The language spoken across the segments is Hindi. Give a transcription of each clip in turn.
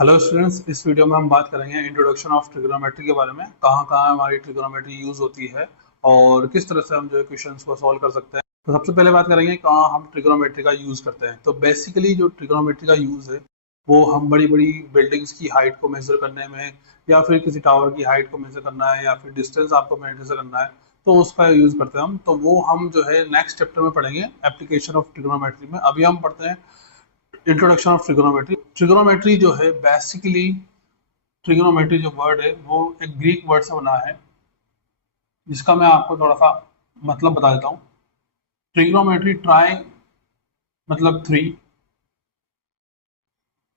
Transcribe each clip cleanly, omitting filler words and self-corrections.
हेलो स्टूडेंट्स, इस वीडियो में हम बात करेंगे इंट्रोडक्शन ऑफ ट्रिग्नोमेट्री के बारे में। कहाँ कहाँ हमारी ट्रिग्नोमेट्री यूज होती है और किस तरह से हम जो है क्वेश्चंस को सॉल्व कर सकते हैं। तो सबसे पहले बात करेंगे कहाँ हम ट्रिग्नोमेट्री का यूज करते हैं। तो बेसिकली जो ट्रिग्नोमेट्री का यूज है वो हम बड़ी बड़ी बिल्डिंग्स की हाइट को मेजर करने में, या फिर किसी टावर की हाइट को मेजर करना है, या फिर डिस्टेंस आपको मेजर करना है, तो उसका यूज करते हैं हम। तो वो हम जो है नेक्स्ट चैप्टर में पढ़ेंगे, एप्लीकेशन ऑफ ट्रिग्नोमेट्री में। अभी हम पढ़ते हैं इंट्रोडक्शन ऑफ ट्रिग्नोमेट्री। ट्रिग्नोमेट्री जो है बेसिकली, ट्रिग्नोमेट्री जो वर्ड है वो एक ग्रीक वर्ड से बना है, जिसका मैं आपको थोड़ा सा मतलब बता देता हूँ। ट्रिग्नोमेट्री ट्राई मतलब थ्री,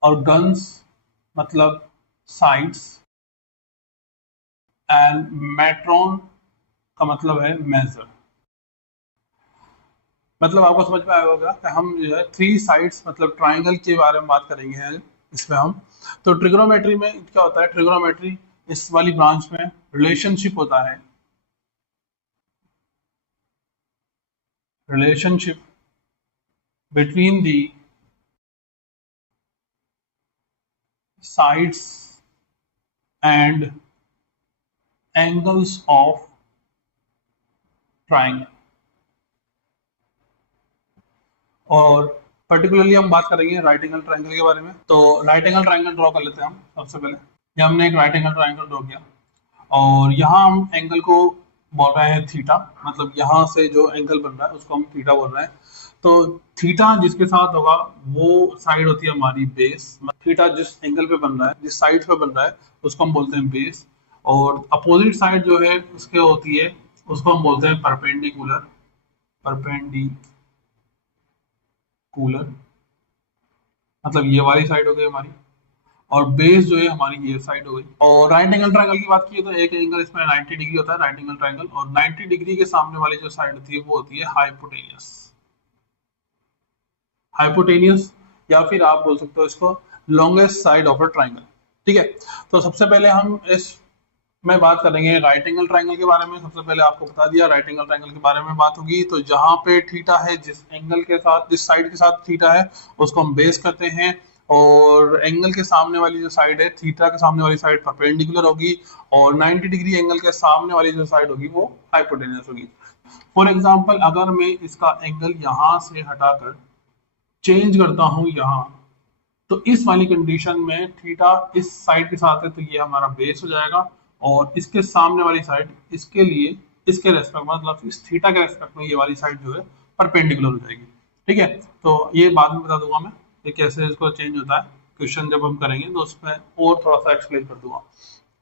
और गन्स मतलब साइड्स, एंड मेट्रोन का मतलब है मेजर। मतलब आपको समझ में आया होगा कि हम जो है थ्री साइड्स मतलब ट्राइंगल के बारे में बात करेंगे इसमें हम। तो ट्रिग्नोमेट्री में क्या होता है, ट्रिग्नोमेट्री इस वाली ब्रांच में रिलेशनशिप होता है, relationship between the sides and angles of triangle। और पर्टिकुलरली हम बात करेंगे राइट एंगल ट्रायंगल के बारे में। तो राइट एंगल ट्रायंगल ड्रॉ कर लेते हैं हम सबसे पहले। ये हमने एक राइट एंगल ट्रायंगल ड्रॉ किया, और यहाँ हम एंगल को बोल रहे हैं थीटा। मतलब यहाँ से जो एंगल बन रहा है उसको हम थीटा बोल रहे हैं। तो थीटा जिसके साथ होगा वो साइड होती है हमारी बेस। थीटा जिस एंगल पे बन रहा है, जिस साइड पे बन रहा है, उसको हम बोलते हैं बेस। और अपोजिट साइड जो है उसके होती है, उसको हम बोलते हैं परपेंडिकुलर। परपेंडिकुलर मतलब ये वाली साइड हो गई हमारी, और बेस जो है हमारी ये साइड हो गई। और राइट एंगल ट्रायंगल की बात की तो एक एंगल इसमें 90 डिग्री होता है, राइट एंगल ट्रायंगल। और 90 डिग्री के सामने वाली जो साइड होती है वो होती है हाइपोटेनियस। हाइपोटेनियस, या फिर आप बोल सकते हो इसको longest side of a triangle. ठीक है, तो सबसे पहले हम इस में बात करेंगे राइट एंगल ट्रायंगल के बारे में। सबसे पहले आपको बता दिया राइट एंगल ट्रायंगल के बारे में बात होगी। तो जहां पे थीटा है, जिस एंगल के साथ, जिस साइड के साथ थीटा है, उसको हम बेस करते हैं। और एंगल के सामने वाली जो साइड है, थीटा के सामने वाली साइड परपेंडिकुलर होगी, और 90 डिग्री एंगल के सामने वाली जो साइड होगी वो हाइपोटेनियस होगी। फॉर एग्जाम्पल, अगर मैं इसका एंगल यहाँ से हटाकर चेंज करता हूँ यहाँ, तो इस वाली कंडीशन में थीटा इस साइड के साथ है तो ये हमारा बेस हो जाएगा, और इसके सामने वाली साइड इसके लिए, इसके रेस्पेक्ट मतलब इस थीटा के रेस्पेक्ट में ये वाली साइड जो है परपेंडिकुलर हो जाएगी। ठीक है, तो ये बाद में बता दूंगा मैं कि कैसे इसको चेंज होता है। क्वेश्चन जब हम करेंगे तो उसमें और थोड़ा सा एक्सप्लेन कर दूंगा।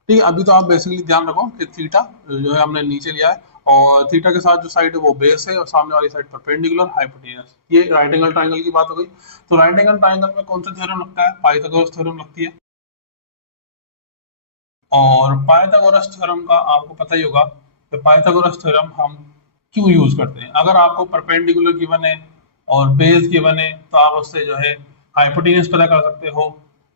ठीक है, अभी तो आप बेसिकली ध्यान रखो कि थीटा जो है हमने नीचे लिया है, और थीटा के साथ जो साइड है वो बेस है, और सामने वाली साइड परपेंडिकुलर हाइपोटेनियस। ये राइट एंगल ट्रायंगल की बात हो गई। तो राइट एंगल ट्रायंगल में कौन सा थ्योरम लगता है? पाइथागोरस थ्योरम लगती है। और पाइथागोरस थ्योरम का आपको पता ही होगा कि पाइथागोरस थ्योरम हम क्यों यूज करते हैं। अगर आपको परपेंडिकुलर गिवन है और बेस गिवन है तो आप उससे जो है हाइपोटेनियस पता कर सकते हो,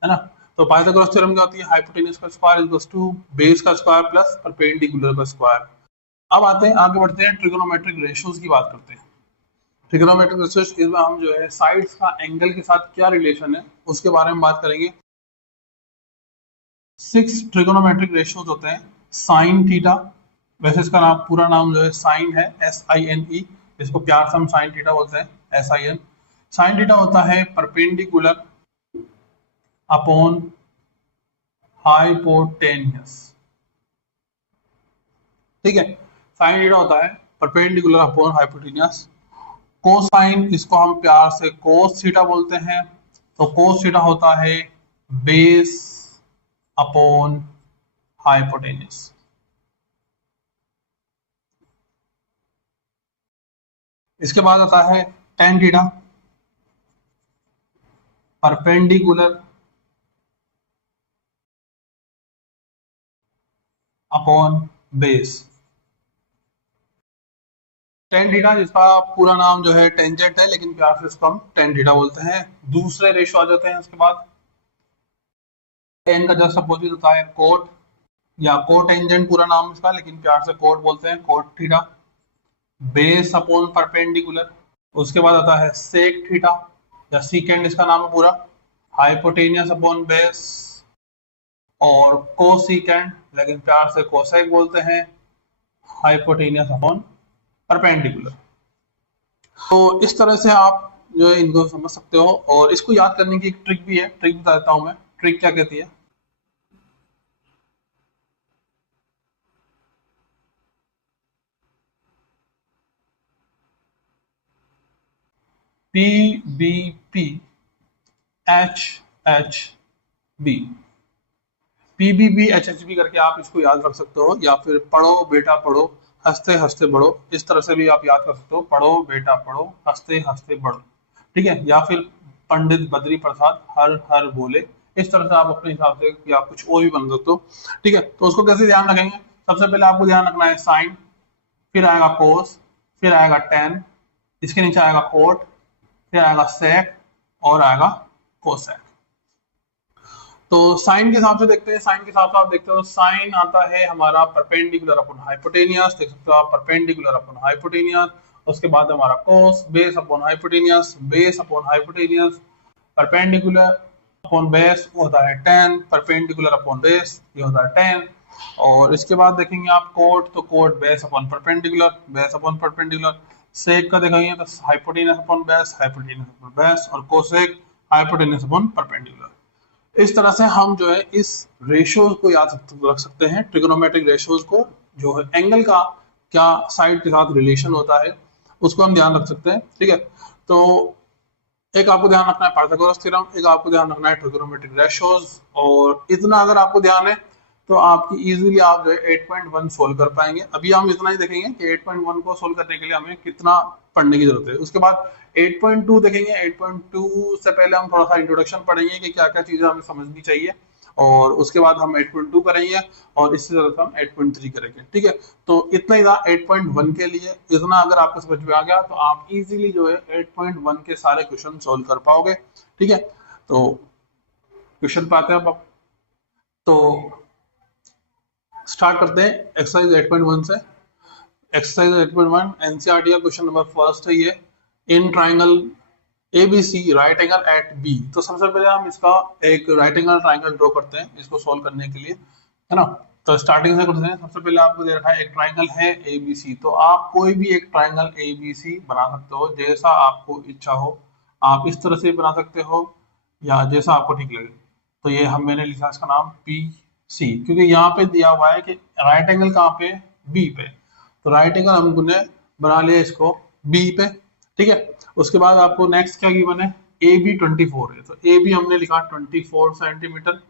है ना। तो पाइथागोरस थ्योरम क्या होती है? हाइपोटेनियस का स्क्वायर इक्वल्स टू बेस का स्क्वायर प्लस परपेंडिकुलर का स्क्वायर। अब आते हैं, आगे बढ़ते हैं, ट्रिगोनोमेट्रिक रेशियोज की बात करते हैं। ट्रिगोनोमेट्रिक रेशियोज इसमें हम जो है साइड्स का एंगल के साथ क्या रिलेशन है उसके बारे में बात करेंगे। 6 ट्रिगोनोमेट्रिक रेशियोज होते हैं। साइन थीटा, वैसे इसका नाम, पूरा नाम जो है साइन है, SINE। इसको प्यार से हम साइन थीटा बोलते हैं, SIN। साइन थीटा होता है परपेंडिकुलर अपॉन हाइपोटेनियस। ठीक है, साइन थीटा होता है परपेंडिकुलर अपॉन हाइपोटेनियस। कोसाइन, इसको हम प्यार से कोस थीटा बोलते हैं। तो कोस थीटा होता है बेस अपॉन हाइपोटेनियस। इसके बाद आता है tan theta, perpendicular upon base. Tan theta, जिसका पूरा नाम जो है टेंजेंट है, लेकिन प्यार से इसको हम टेन थीटा बोलते हैं। दूसरे रेशियो आ जाते हैं उसके बाद। टेन का जस्ट अपोजिट होता है कोट, या कोट टेंजेंट पूरा नाम इसका, लेकिन प्यार से कोट बोलते हैं, cot theta. Base upon perpendicular. उसके बाद आता है सेक थीटा, या सीकेंड इसका नाम है पूरा, हाइपोटेनियस अपॉन बेस। और कोसिकेंड, लेकिन प्यार से कोसेक बोलते हैं, हाइपोटेनियस अपॉन परपेंडिकुलर। तो इस तरह से आप जो है इनको समझ सकते हो। और इसको याद करने की एक ट्रिक भी है, ट्रिक बता देता हूं मैं। ट्रिक क्या कहती है? P B P H H B, PBB HHB करके आप इसको याद रख सकते हो, या फिर पढ़ो बेटा पढ़ो हंसते हंसते बढ़ो, इस तरह से भी आप याद कर सकते हो, पढ़ो बेटा पढ़ो हंसते हंसते बढ़ो, ठीक है। या फिर पंडित बद्री प्रसाद हर हर बोले, इस तरह से आप अपने हिसाब से या कुछ और भी बन सकते हो, ठीक है। तो उसको कैसे ध्यान रखेंगे? सबसे पहले आपको ध्यान रखना है साइन, फिर आएगा कोस, फिर आएगा टेन, इसके नीचे आएगा कोट, फिर आएगा सेक और आएगा कोसेक। तो साइन के हिसाब से देखते हैं, साइन के हिसाब से आप देखते हो साइन आता है हमारा परपेंडिकुलर अपॉन हाइपोटेनियस, देख सकते हो आप परपेंडिकुलर अपॉन हाइपोटेनियस। उसके बाद हमारा cos base upon hypotenuse, base upon hypotenuse, perpendicular upon base होता है टेन, परपेंडिकुलर अपॉन बेस ये होता है टेन। और इसके बाद देखेंगे आप कोट, तो cot base upon perpendicular, base upon perpendicular. Sec का देखेंगे तो hypotenuse upon base, hypotenuse upon base, और कोसेक हाइपोटेनियस अपॉन परपेंडिकुलर। इस तरह से हम जो है इस रेशियोज को याद रख सकते हैं, ट्रिगोनोमेट्रिक रेशियोज को, जो है एंगल का क्या साइड के साथ रिलेशन होता है उसको हम ध्यान रख सकते हैं, ठीक है। तो एक आपको ध्यान रखना है पाइथागोरस थ्योरम, एक आपको ध्यान रखना है ट्रिगोनोमेट्रिक रेशियोज, और इतना अगर आपको ध्यान है तो आपकी इजीली आप जो है 8.1 सोल्व कर पाएंगे। अभी हम इतना ही देखेंगे कि 8.1 को सोल्व करने के लिए हमें कितना पढ़ने की जरूरत है। उसके बाद 8.2 देखेंगे। 8.2 से पहले हम थोड़ा सा इंट्रोडक्शन पढ़ेंगे कि क्या क्या चीजें हमें समझनी चाहिए, और उसके बाद हम 8.2 करेंगे, और इसी तरह से हम 8.3 करेंगे, ठीक है। तो इतना ही था 8.1 के लिए। इतना अगर आपको समझ में आ गया तो आप इजीली जो है 8.1 के सारे क्वेश्चन सोल्व कर पाओगे, ठीक है। तो क्वेश्चन पाते हैं अब आप। तो स्टार्ट करते हैं एक्सरसाइज 8.1 से। एक्सरसाइज 8.1 एनसीईआरटी का क्वेश्चन नंबर फर्स्ट है ये। In triangle ABC right angle at B. तो सबसे पहले हम इसका एक राइट एंगल ट्राइंगल ड्रॉ करते हैं इसको सॉल्व करने के लिए, है ना। तो स्टार्टिंग से करते हैं। सबसे पहले आपको दे रखा है एक ट्राइंगल है ABC, तो आप कोई भी एक ट्राइंगल ABC बना सकते हो जैसा आपको इच्छा हो। आप इस तरह से बना सकते हो या जैसा आपको ठीक लगे। तो ये हम मैंने लिखा इसका नाम PC, क्योंकि यहाँ पे दिया हुआ है कि राइट एंगल कहाँ पे? B पे। तो राइट एंगल हमने बना लिया इसको B पे, ठीक है। उसके बाद आपको नेक्स्ट क्या गिवन है? AB 24 है, तो AB हमने लिखा 24 सेंटीमीटर,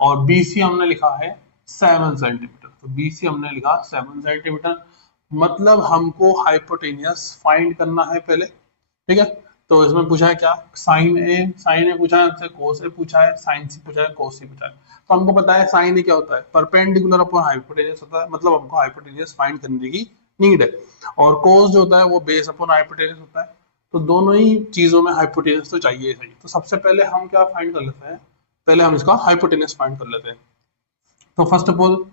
और BC हमने लिखा है 7 सेंटीमीटर। तो BC हमने लिखा 7 सेंटीमीटर। मतलब हमको हाइपोटेनियस फाइंड करना है पहले, ठीक है। तो इसमें पूछा है क्या? साइन ए पूछा है हमसे, कोस ए पूछा है, साइन सी पूछा है, कोस सी पूछा है। तो हमको पता है साइन ए क्या होता है? परपेंडिकुलर अपॉन हाइपोटेनियस होता है, मतलब हमको हाइपोटेनियस फाइंड करने की नीड है। और कोस जो होता है वो बेस अपॉन हाइपोटेनियस होता है। तो दोनों ही चीजों में हाइपोटेनियस तो चाहिए ही। तो सबसे पहले हम क्या फाइंड कर लेते हैं? पहले हम इसका हाइपोटेनियस फाइंड कर लेते हैं। तो first of all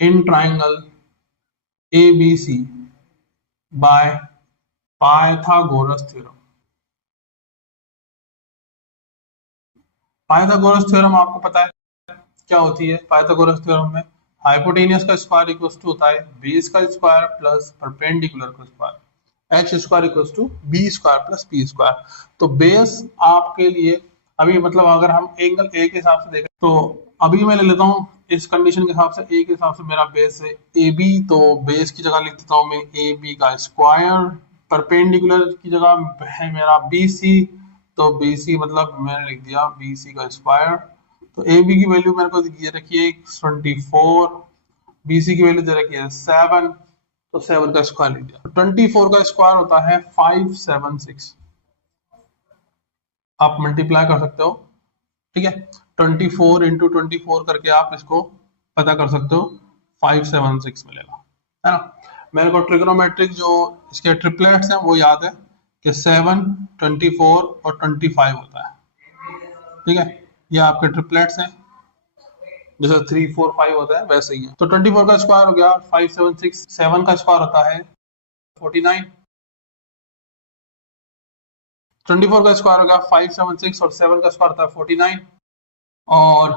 in triangle ABC by Pythagoras theorem. Pythagoras theorem आपको पता है क्या होती है? पाइथागोरस थ्योरम में हाइपोटेनियस का स्क्वायर इक्वल टू होता है बेस का स्क्वायर प्लस परपेंडिकुलर का square, H square equal to B square plus P square. तो बेस आपके लिए अभी मतलब अगर हम एंगल ए के हिसाब से देखें तो अभी मैं ले लेता हूँ इस कंडीशन के हिसाब से, ए के हिसाब से मेरा बेस है ए बी, तो बेस की जगह लिख देता हूँ मैं ए बी का स्क्वायर, परपेंडिकुलर की जगह है मेरा बी सी, तो बी सी मतलब मैंने लिख दिया बी सी का स्क्वायर। तो ए बी की वैल्यू मेरे को दे रखी है 24, बी सी की वैल्यू दे रखी है 7, तो 7 का स्क्वायर लिख दिया। 24 का स्क्वायर होता है 576, आप मल्टीप्लाई कर सकते हो, ठीक है। 24 इंटू 24 करके आप इसको पता कर सकते हो, 576 मिलेगा, है ना। मेरे को ट्रिग्नोमेट्रिक जो इसके ट्रिपलेट्स हैं वो याद है कि 7, 24 और 25 होता है, ठीक है। ये आपके ट्रिपलेट्स हैं, जैसे 3, 4, 5 होता है वैसे ही है। तो 24 का स्क्वायर हो गया 576, 7 का स्क्वायर होता है 49, 24 का स्क्वायर हो गया 576 और 7 का स्क्वायर होता है 49 और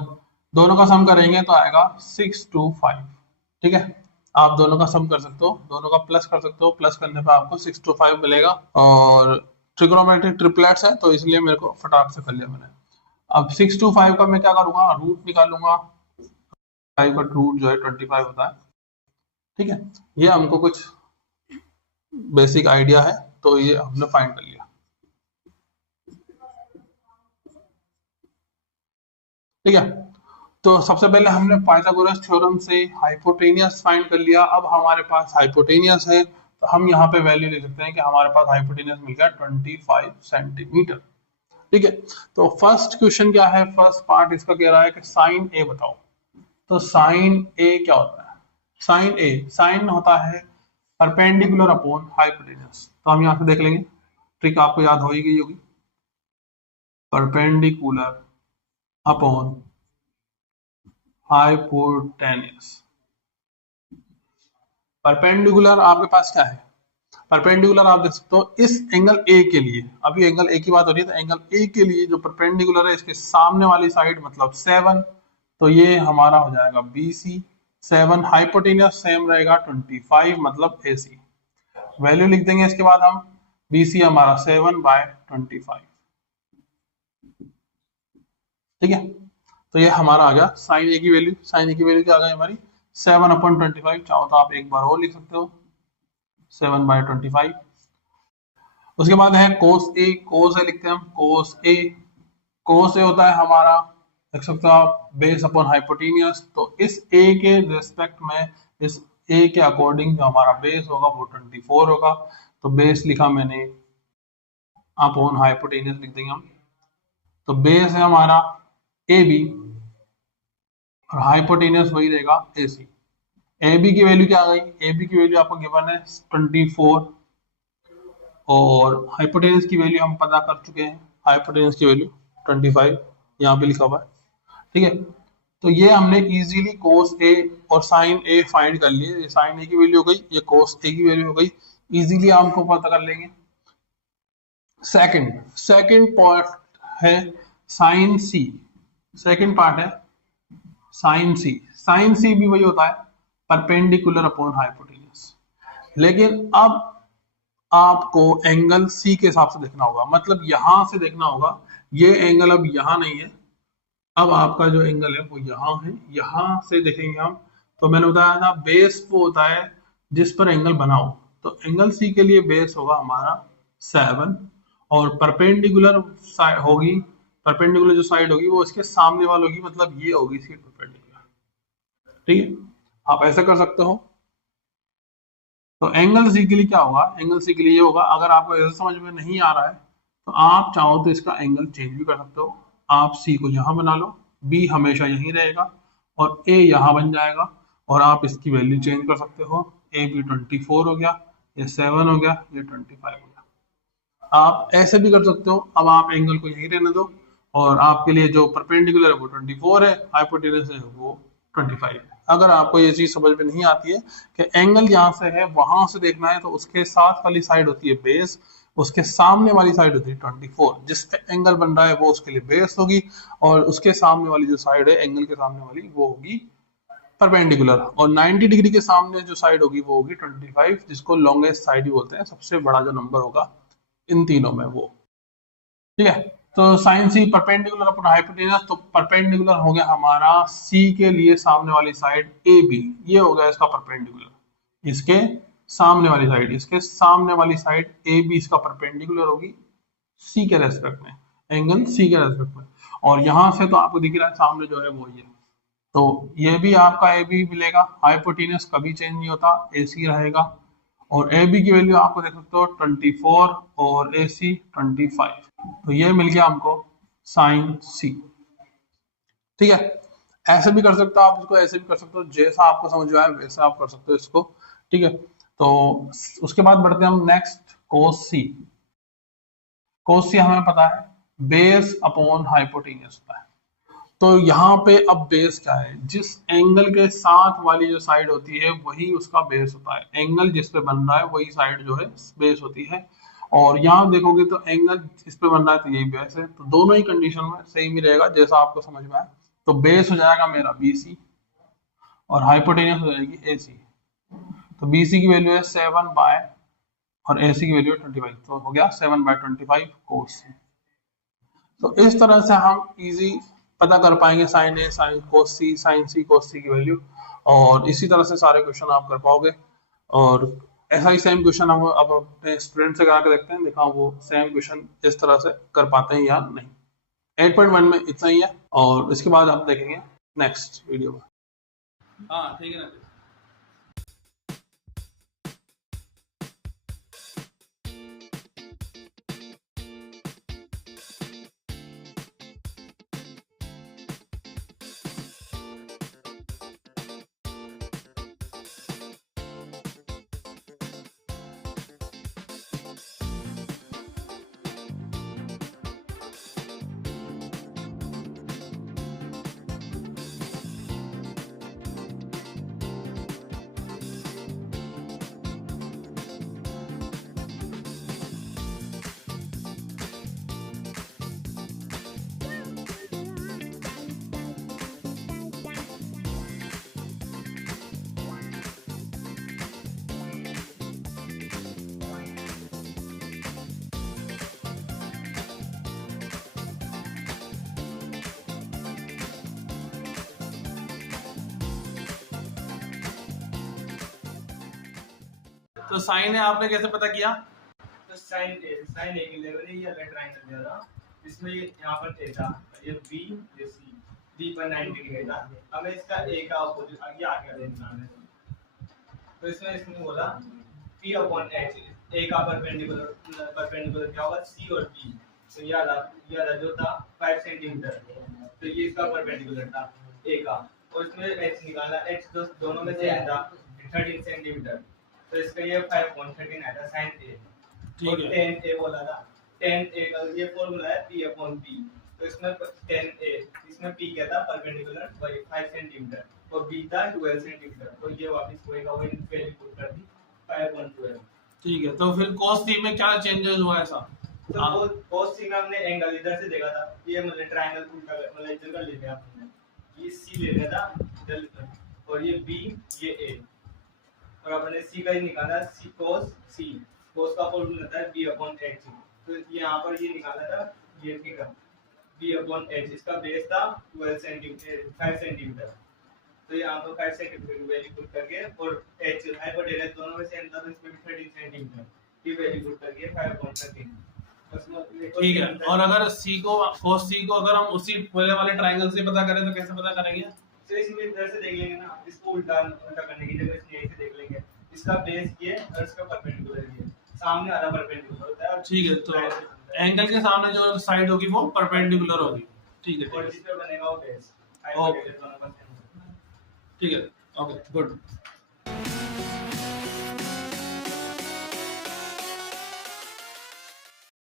दोनों का सम करेंगे तो आएगा 625। ठीक है, आप दोनों का सम कर सकते हो, दोनों का प्लस कर सकते हो, प्लस करने पे आपको 625 मिलेगा। और ट्रिग्नोमेट्रिक ट्रिपलेट्स है तो इसलिए मेरे को फटाक से कर लिया मैंने। अब 625 का मैं क्या करूंगा, रूट निकालूंगा। 5 का रूट जो है 25 होता है। ठीक है, ये हमको कुछ बेसिक आइडिया है तो ये हमने फाइंड कर लिया। ठीक है, तो सबसे पहले हमने पाइथागोरस थ्योरम से हाइपोटेनियस फाइंड कर लिया। अब हमारे पास हाइपोटेनियस है तो हम यहाँ पे वैल्यू लिख सकते हैं कि हमारे पास हाइपोटेनियस मिल गया 25 सेंटीमीटर। ठीक है, तो फर्स्ट क्वेश्चन क्या है, फर्स्ट पार्ट इसका कह रहा है कि साइन ए बताओ। तो साइन ए क्या होता है, साइन ए, साइन होता है परपेंडिकुलर अपॉन हाइपोटेनियस। तो हम यहाँ से देख लेंगे, ट्रिक आपको याद हो ही गई होगी, परपेंडिकुलर अपॉन हाइपोटेनियस। परपेंडिकुलर आपके पास क्या है, परपेंडिकुलर आप देख सकते हो इस एंगल ए के लिए, अभी एंगल ए की बात हो रही है तो एंगल ए के लिए जो परपेंडिकुलर है इसके सामने वाली साइड मतलब 7, तो ये हमारा हो जाएगा BC। 7 हाइपोटेनियस सेम रहेगा 25 मतलब AC। वैल्यू लिख देंगे इसके बाद हम, BC हमारा 7/25। ठीक है, तो ये हमारा आ गया साइन ए की वैल्यू। साइन ए की वैल्यू क्या आ गई हमारी 7/25। चाहो तो आप एक बार और लिख सकते हो 7/25। उसके बाद है कोस ए, कोस ए लिखते हैं हम, कोस ए। कोस ए होता है हमारा, देख सकते हो आप, बेस अपॉन हाइपोटेनियस। तो इस ए के रेस्पेक्ट में, इस ए के अकॉर्डिंग जो हमारा बेस होगा वो 24 होगा। तो बेस लिखा मैंने, अपॉन हाइपोटेनियस लिख देंगे हम। तो बेस है हमारा AB और हाइपोटेनियस वही रहेगा AC। AB की वैल्यू क्या आ गई, AB की वैल्यू आपको गिवन है 24 और हाइपोटेनस की वैल्यू हम पता कर चुके हैं, हाइपोटेनस की वैल्यू 25 यहाँ पे लिखा हुआ है। ठीक है, तो ये हमने इजीली कोस ए और साइन ए फाइंड कर लिए। ये साइन ए की वैल्यू हो गई, ये कोस ए की वैल्यू हो गई, इजीली आपको पता कर लेंगे। सेकंड पार्ट है साइन सी। सेकंड पार्ट है साइन सी। साइन सी भी वही होता है परपेंडिकुलर अपॉन हाइपोटेनस, लेकिन अब आपको एंगल सी के हिसाब से देखना होगा, मतलब यहां से देखना होगा। ये एंगल अब यहां नहीं है, अब आपका जो एंगल है वो यहाँ है, यहां से देखेंगे हम। तो मैंने बताया था बेस वो होता है जिस पर एंगल बना हो, तो एंगल सी के लिए बेस होगा हमारा 7 और परपेंडिकुलर होगी, परपेंडिकुलर जो साइड होगी वो इसके सामने वाली होगी, मतलब ये होगी इसकी परपेंडिकुलर। ठीक है, आप ऐसा कर सकते हो। तो एंगल सी के लिए क्या होगा, एंगल सी के लिए ये होगा, अगर आपको ऐसा समझ में नहीं आ रहा है तो आप चाहो तो इसका एंगल चेंज भी कर सकते हो। आप सी को यहाँ बना लो, बी हमेशा यहीं रहेगा और ए यहाँ बन जाएगा, और आप इसकी वैल्यू चेंज कर सकते हो। ए बी 24 हो गया, ये 7 हो गया, ये 25 हो गया। आप ऐसे भी कर सकते हो, अब आप एंगल को यहीं रहने दो और आपके लिए जो परपेंडिकुलर है वो 24 है, हाइपोटेनस है वो 25 है। अगर आपको ये चीज समझ में नहीं आती है कि एंगल यहाँ से है वहां से देखना है, तो उसके साथ वाली साइड होती है बेस, उसके सामने वाली साइड होती है 24। जिस पे एंगल बन रहा है वो उसके लिए बेस होगी, और उसके सामने वाली जो साइड है एंगल के सामने वाली वो होगी परपेंडिकुलर, और 90 डिग्री के सामने जो साइड होगी वो होगी 25, जिसको लॉन्गेस्ट साइड भी बोलते हैं, सबसे बड़ा जो नंबर होगा इन तीनों में वो। ठीक है, तो sine C perpendicular upon hypotenuse, तो परपेंडिकुलर हो गया हमारा सी के लिए सामने वाली साइड ए बी, ये हो गया इसका परपेंडिकुलर। इसके सामने वाली साइड, इसके सामने वाली साइड ए बी इसका परपेंडिकुलर होगी सी के रेस्पेक्ट में, एंगल सी के रेस्पेक्ट में। और यहां से तो आपको दिख रहा है सामने जो है वो ये, तो ये भी आपका ए बी मिलेगा। हाइपोटेनस कभी चेंज नहीं होता, ए सी रहेगा। और ए बी की वैल्यू आपको देख सकते हो 24 और ए सी 25, तो ये मिल गया हमको साइन सी। ठीक है, ऐसे भी कर सकते हो आप इसको, ऐसे भी कर सकते हो, जैसा आपको समझ में आए वैसा आप कर सकते हो इसको। ठीक है, तो उसके बाद बढ़ते हैं हम नेक्स्ट, कोस सी। कोस सी हमें पता है बेस अपॉन हाइपोटेनस होता है। तो यहाँ पे अब बेस क्या है, जिस एंगल के साथ वाली जो साइड होती है वही उसका बेस होता है, एंगल जिस पे बन रहा है वही साइड जो है बेस होती है। और यहाँ देखोगे तो एंगल इस पे बन रहा है तो यही बेस है, तो दोनों ही कंडीशन में सेम ही रहेगा जैसा आपको समझ में आए। तो बेस हो जाएगा मेरा BC और हाइपोटेन्यूस हो जाएगी AC। तो BC की वैल्यू है 7 बाय और AC की वैल्यू है 25, तो हो गया 7/25 cos C। तो इस तरह से हम इजी पता कर पाएंगे sine A sine cos C sine C cos C की वैल्यू, और इसी तरह से सारे क्वेश्चन आप कर पाओगे। और ऐसा ही सेम क्वेश्चन हम अब अपने स्टूडेंट से करा के देखते हैं, देखा वो सेम क्वेश्चन इस तरह से कर पाते हैं या नहीं। 8.1 में इतना ही है, और इसके बाद हम देखेंगे नेक्स्ट वीडियो में। हाँ ठीक है ना। तो साइन है आपने कैसे पता किया? तो साइन ए की लेवल है, ये अलग ट्रायंगल दिया था, इसमें ये यहाँ पर ए था, ये बी ये सी, बी पर 90 डिग्री था। हमें इसका ए का अपोजिट आगे आगे देखना है, तो इसमें बोला p अपॉन h, ए का परपेंडिकुलर क्या होगा c और b। तो ये जो था 5 सेंटीमीटर, तो ये इसका परपेंडिकुलर था ए का, और इसमें h निकाला, h दोनों में सेम था 13 सेंटीमीटर, तो इसका ये 5/13 आया था साइन ए। ठीक है, tan a बोला था, tan a का ये फॉर्मूला है p अपॉन b। तो इसमें tan a, इसमें p क्या था परपेंडिकुलर 5 सेंटीमीटर और b था 12 सेंटीमीटर, तो ये वापस वही का वही वैल्यू पुट कर दी 5/12। ठीक है, तो फिर cos C में क्या चेंजेस हुआ ऐसा? तो cos C में हमने एंगल इधर से देखा था, ये मतलब ट्रायंगल उल्टा मतलब इधर का ले लिया हमने, ये c ले लिया था इधर, और ये b ये a, और अपने c का ही निकाला c cos C, cos का फॉर्मूला था b अपॉन h। तो यहाँ पर ये निकाला था ये थीटा b अपॉन h, इसका बेस था 12 सेंटीमीटर 5 सेंटीमीटर, तो यहाँ पर 5 सेंटीमीटर की वैल्यू पुट करके, और h हाइपोटेनस दोनों में सेम था, तो इसमें भी 13 सेंटीमीटर की वैल्यू पुट करके 5/13। ठीक है, और अगर c को cos C को अगर हम उसी पहले वाले ट्रायंगल से पता करें तो कैसे पता करेंगे? तो इसमें इधर से देख लेंगे ना, इसको उल्टा उल्टा करने की जगह इसलिए ऐसे देख लेंगे, इसका बेस ये और इसका परपेंडिकुलर ये, सामने आधा परपेंडिकुलर होता है। ठीक है, तो एंगल के सामने जो साइड होगी वो परपेंडिकुलर होगी। ठीक है, और जिस पे बनेगा वो बेस। ठीक है, ओके गुड।